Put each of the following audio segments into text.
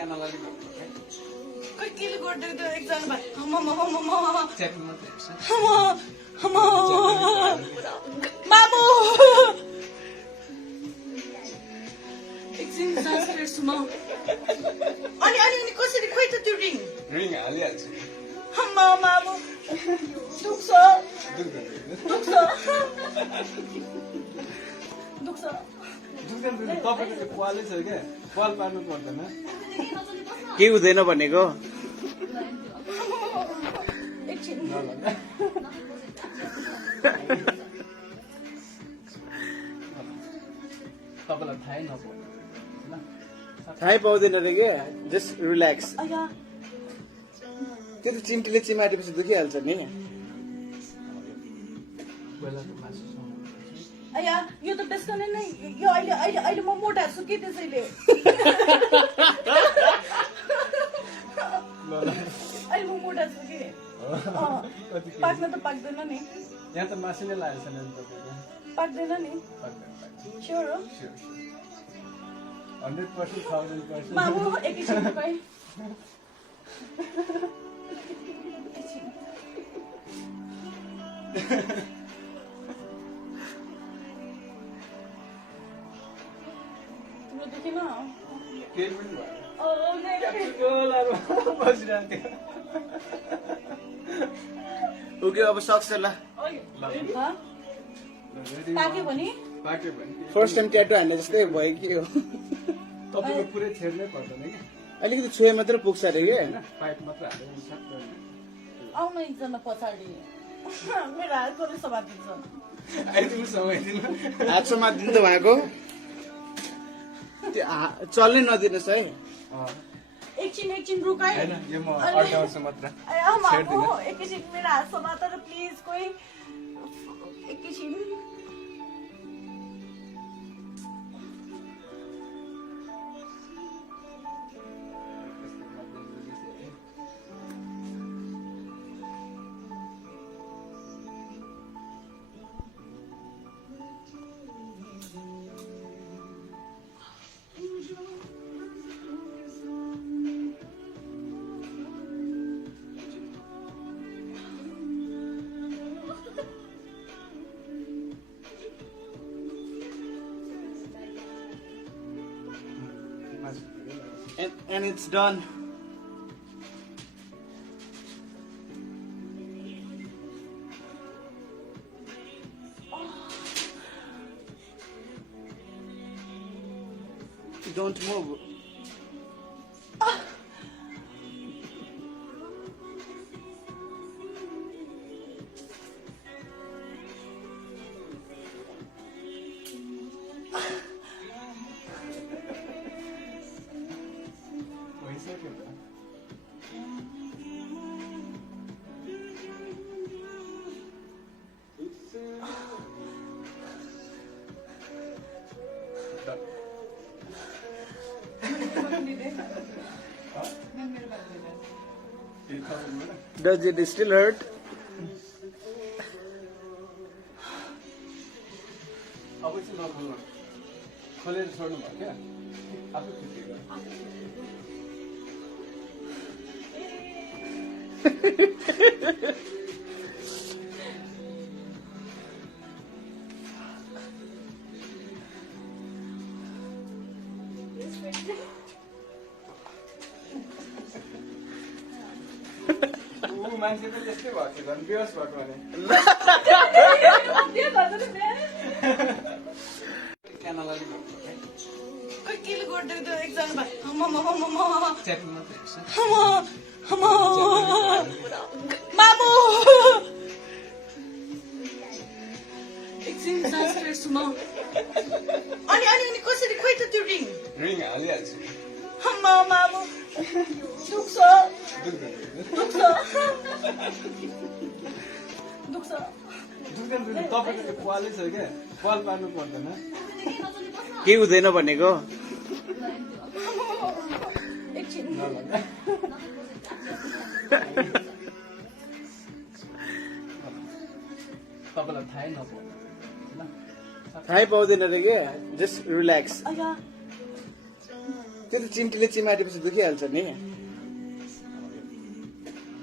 Kau kill gordo itu exam ba? Mama. Mamu. Exam transfer semua. Ani kau sendiri kau itu tu ring. Ring हालिहाल्छु Mamu. Duksa. तपाईँको त्यो पालै छ क्या पाल पार्नु पर्दैन के हुँदैन भनेको तपाईँलाई थाहै नपर्नु थाहै पाउँदैन रे के जस्ट रिल्याक्स Ayah. के त चिम्टीले चिमाटेपछि दुखिहाल्छ नि बेलाको मासु Ayah, यो त बेस्कने नै यो अहिले म मोटा छु के त्यसैले अहिले म मोटा छु के पाक्न त पाक्दैन नि यहाँ त मासु नै लागेको छैन नि तपाईँको पाक्दैन नि स्योर हो 100% 1000% मामु एकैछिन खै तिम्रो देखेन केही पनि भयो बसिरहेको थियो ओके अब सक्छ ल पाक्यो भने पाक्यो भने फर्स्ट टाइम ट्याटु हान्ने जस्तै भयो के हो तपाईँको पुरै छेड्नै पर्दैन कि अलिकति छोए मात्र पुग्छ अरे के होइन पाइप मात्र हालेर सक्दैन आउन एकजना पछाडि मेरो हात कसले समातिन्छ आइदिनु समय दिनु हात समातिदिनु त उहाँको त्यो चल्नै नदिनुहोस् है एकछिन रुकाइ होइन यो म अड्काउँछु मात्र एकैछिन मेरो हात समात र प्लिज कोही एकैछिन and it's done don't move Does it still hurt? अब चाहिँ नखोल्नु खोलेर छोड्नु भयो क्या आफै फुटेको मान्छे पनि त्यस्तै भएको थियो झन् बेहोस भएको भने क्यानलले कोही किल गर्दै त्यो एक्जाम बा ममा च्याटिङ मात्रै हेर्छ मामु एकछिन ट्रान्सफर सुमा अनि कसरी खोइ त त्यो ring रिङ हालिहाल्छु मामु दुख्छ तपाईँको त्यो पालै छ क्या पाल पार्नु पर्दैन के हुँदैन भनेको एकछिन तपाईँलाई थाहै नपर्नु थाहै पाउँदैन रे के जस्ट रिल्याक्स Ayah. त्यो त चिम्टीले चिमाटेपछि दुखिहाल्छ नि।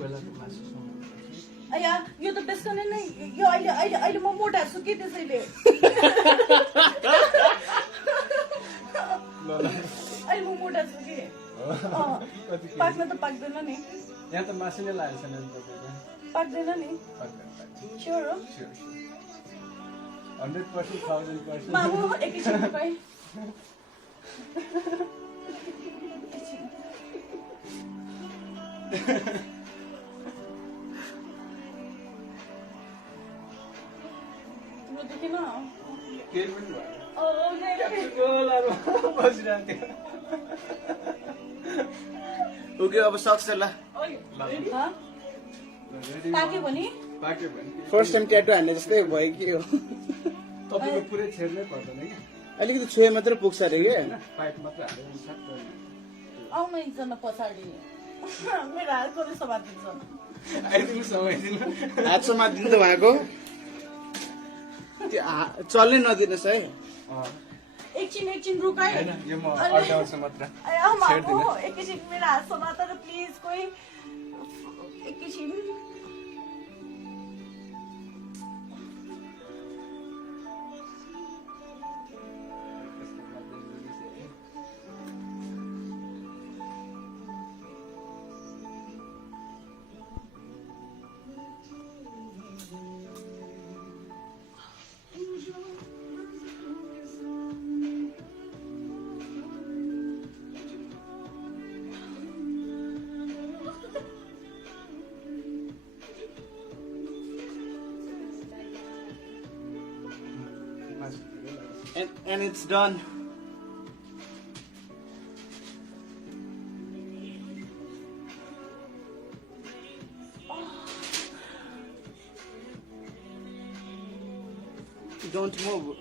कोइलाको मासु समाउनु पर्छ। अया यो त बेसकनै नै यो अहिले अहिले अहिले म मोटा छु कि त्यसैले ल ल अहिले म मोटा छु कि कति केजी? पाक्न त पाक्दैन नि यहाँ त मासु नै लागेको छैन नि तपाईँको। पाक्दैन नि पाक्दैन, पाक्दैन। स्योर हो Sure, sure. 100%, 1000%. मामु एकैछिन तपाईँ तिम्रो देखेन केही पनि भएन। मेरो गोलामा बसिरहेको थियो। ओके अब सक्छ ल। हँ? पाक्यो भने पाक्यो भने फर्स्ट टाइम ट्याटु हान्ने जस्तै भयो कि हो। तपाईँको पुरै छेड्नै पर्दैन कि अलिकति छोए मात्र पुग्छ अरे कि। होइन पाइप मात्रै हालेर सक्छ। आउनु एकजना पछाडि मेरो हात कसले समातिन्छ आइदिनु समाइदिनु। हात समातिदिनु त उहाँको। त्यो चल्नै नदिनुहोस् है। एकछिन एकछिन रुकाइ होइन यो म अड्डाउँछु मात्र। मामु एकैछिन मेरो हात समात र प्लिज कोही एकैछिन And it's done. Don't move.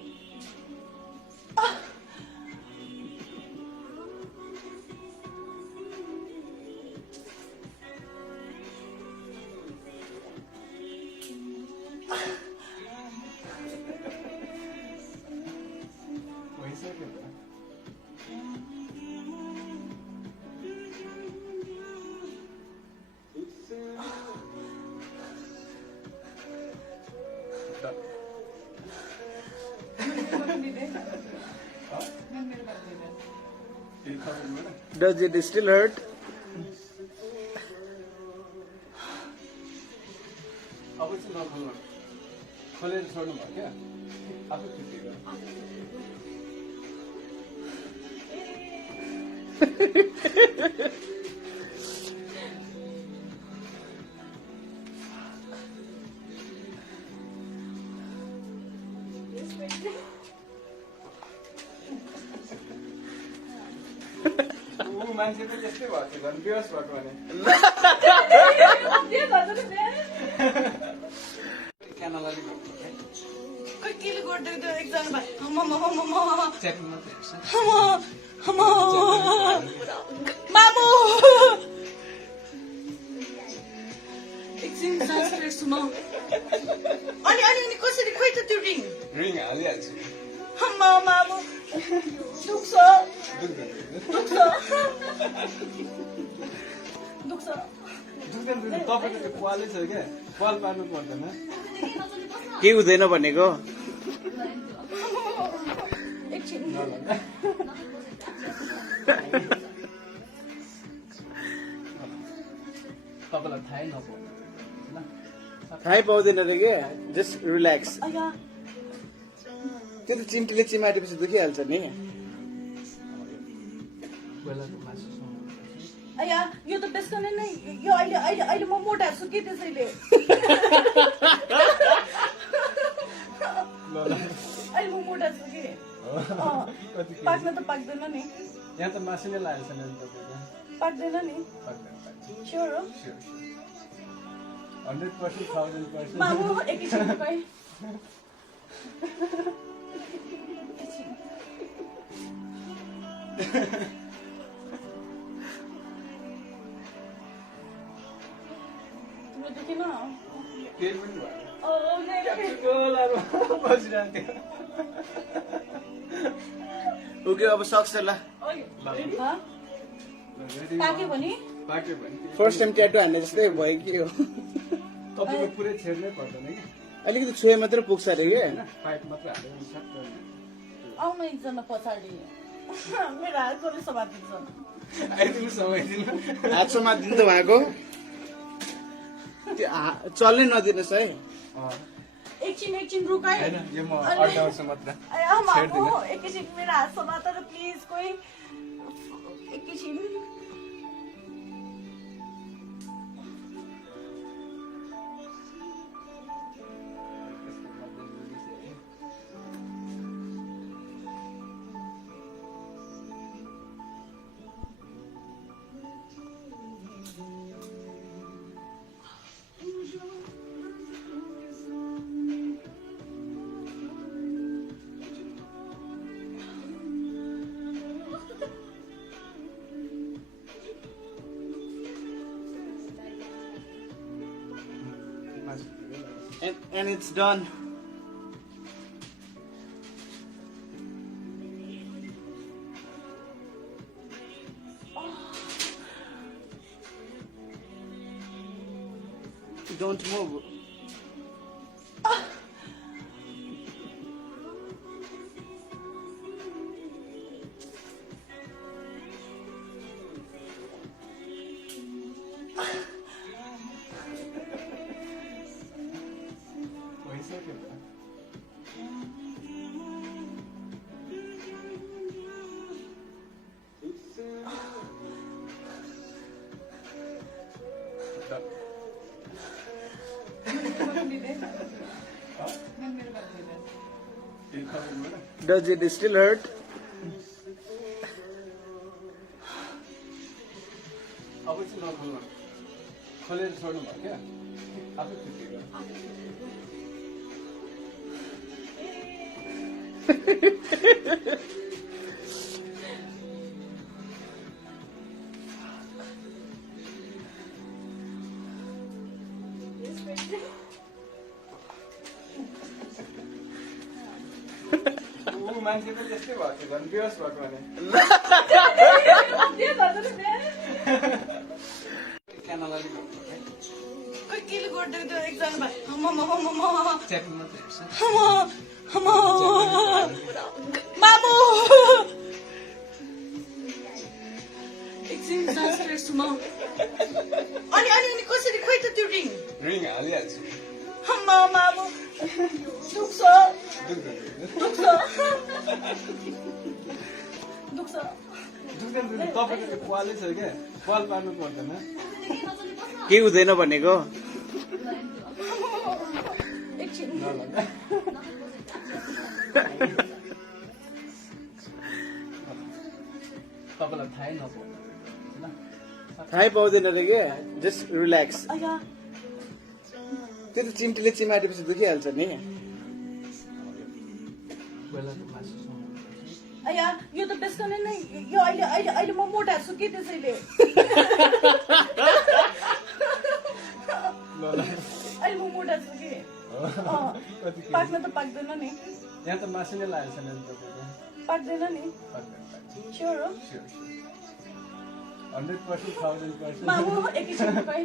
Does it still hurt? अब चाहिँ नखोल्नु खोलेर छोड्नु भयो क्या आफै छुट्टियो। मान्छेको त्यस्तै भएको थियो झन् बेहोस भएको भने क्यानलाले गर्नु है खोइ केले गरिदिएको त्यो एकजना भाइ च्याटिङ मात्रै हेर्छ। मामु एकछिन सास फेर्छु म अनि अनि अनि कसरी खोइ त त्यो रिङ रिङ हालिहाल्छु। मामु दुख्छ दुख्दैन दुख्छ दुख्छ दुख्दैन तपाईँको त्यो पालै छ क्या पाल पार्नु पर्दैन। के हुँदैन भनेको? एकछिन तपाईँलाई थाहै नपाउनु ल थाहै पाउँदैन अरे कि। Just relax. अया त्यो त चिम्टीले चिमाटेपछि दुखिहाल्छ नि। कोइलाको मासु समाउनु पर्छ। अया यो त बेसकनै नै यो अहिले अहिले अहिले म मोटा छु कि त्यसैले ल ल अहिले म मोटा छु कि कति केजी? पाक्न त पाक्दैन नि यहाँ त मासु नै लागेको छैन नि तपाईँको। पाक्दैन नि पाक्दैन, पाक्दैन। स्योर हो Sure, sure. 100%, 1000%. मामु एकैछिन तपाईँ तिम्रो देखेन केही पनि भएन। मेरो गोलामा बसिरहेको थियो। ओके अब सक्छ ल। हँ? पाक्यो भने पाक्यो भने फर्स्ट टाइम ट्याटु हान्ने जस्तै भयो कि हो तपाईँको पुरै छेड्नै पर्दैन कि अलिकति छुए मात्रै पुग्छ अरे कि होइन पाइप मात्रै हालेर सक्छ आउनु एकजना पछाडि मेरो हातकोले समातिन्छ आइदिनु समाइदिनु हात समातिदिनु त उहाँको त्यो चल्नै नदिनुहोस् है एकछिन रुक है होइन यो म अड्डाउँछु मात्र छेड्दिनँ एकैछिन मेरो हात समातेर प्लिज कोही एकैछिन and it's done. Don't move. Does it still hurt? अब चाहिँ नखोल्नु खोलेर छोड्नु भयो क्या आफै फिटियो मान्छे पनि यस्तै भएको थियो झन् बेहोस भएको भने क्यानोलाले केले गरिदिएको त्यो एकजना च्यापिङ मात्रै हेर्छ मामु एकछिन सास फेर्छु म अनि कसरी खोइ त त्यो रिङ रिङ हालिहाल्छु मामु दुख्छ तपाईँको त्यो पालै छ क्या पाल पार्नु पर्दैन केही हुँदैन भनेको एकछिन तपाईँलाई थाहै नपाउ थाहै पाउँदैन रे के जस्ट रिल्याक्स अया त्यो त चिम्टीले चिमाटेपछि दुखिहाल्छ नि अया यो त बेसकन नै यो अहिले अहिले अहिले म मोटा छु के त्यसैले अहिले म मोटा छु कि पाक्न त पाक्दैन नि यहाँ त मासु नै लागेको छैन नि तपाईँको पाक्दैन नि स्योर हो 100% 1000%। मामु एकैछिन खै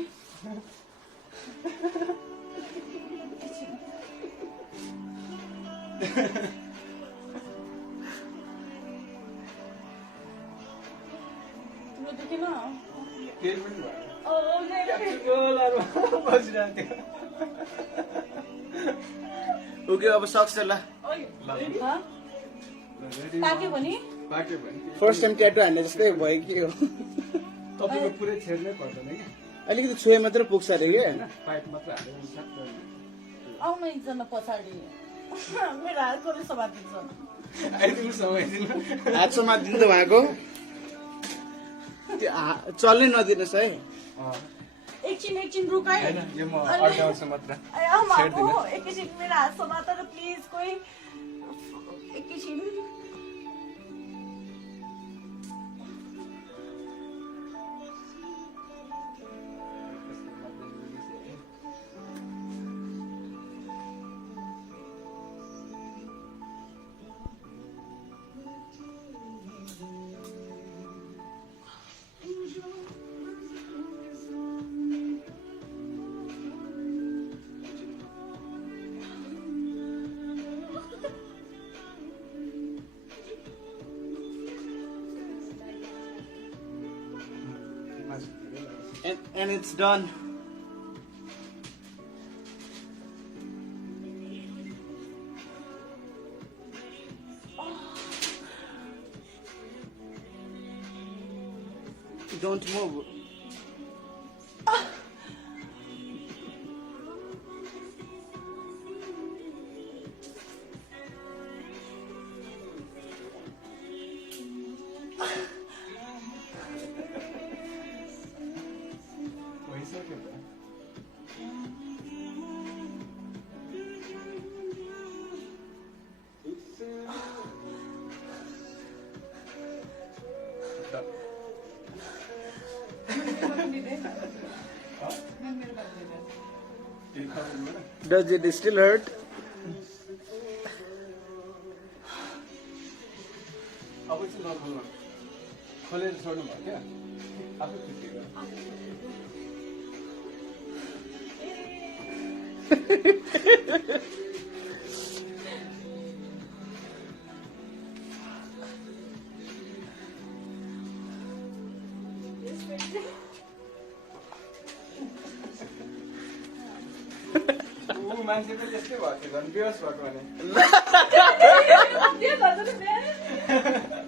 तिम्रो देखेन केही पनि भएन। बसिरहेको थियो। उक्यो अब सक्छ ल पाक्यो भने पाक्यो भने फर्स्ट टाइम ट्याटु हान्ने जस्तै भयो कि हो तपाईँको पुरै छेड्नै पर्दैन कि अलिकति छुए मात्रै पुग्छ अरे कि होइन पाइप मात्रै हालेर सक्छ आउनु एकजना पछाडि मेरो हातकोले समातिन्छ आइदिनु समाइदिनु हात समातिदिनु त उहाँको त्यो चल्नै नदिनुहोस् है एकछिन रुक है होइन यो म अड्डाउँछु मात्र छेड्दिनँ एकैछिन मेरो हात समातेर प्लिज कोही एकैछिन and it's done. Don't move. वैसे क्यों बोला? Does it still hurt? अब चाहिँ नखोल्नु खोलेर छोड्नु भयो क्या आफै फिटिएको मान्छे पनि त्यस्तै भएको थियो झन् बेहोस भएको भने त्यो गर्दा त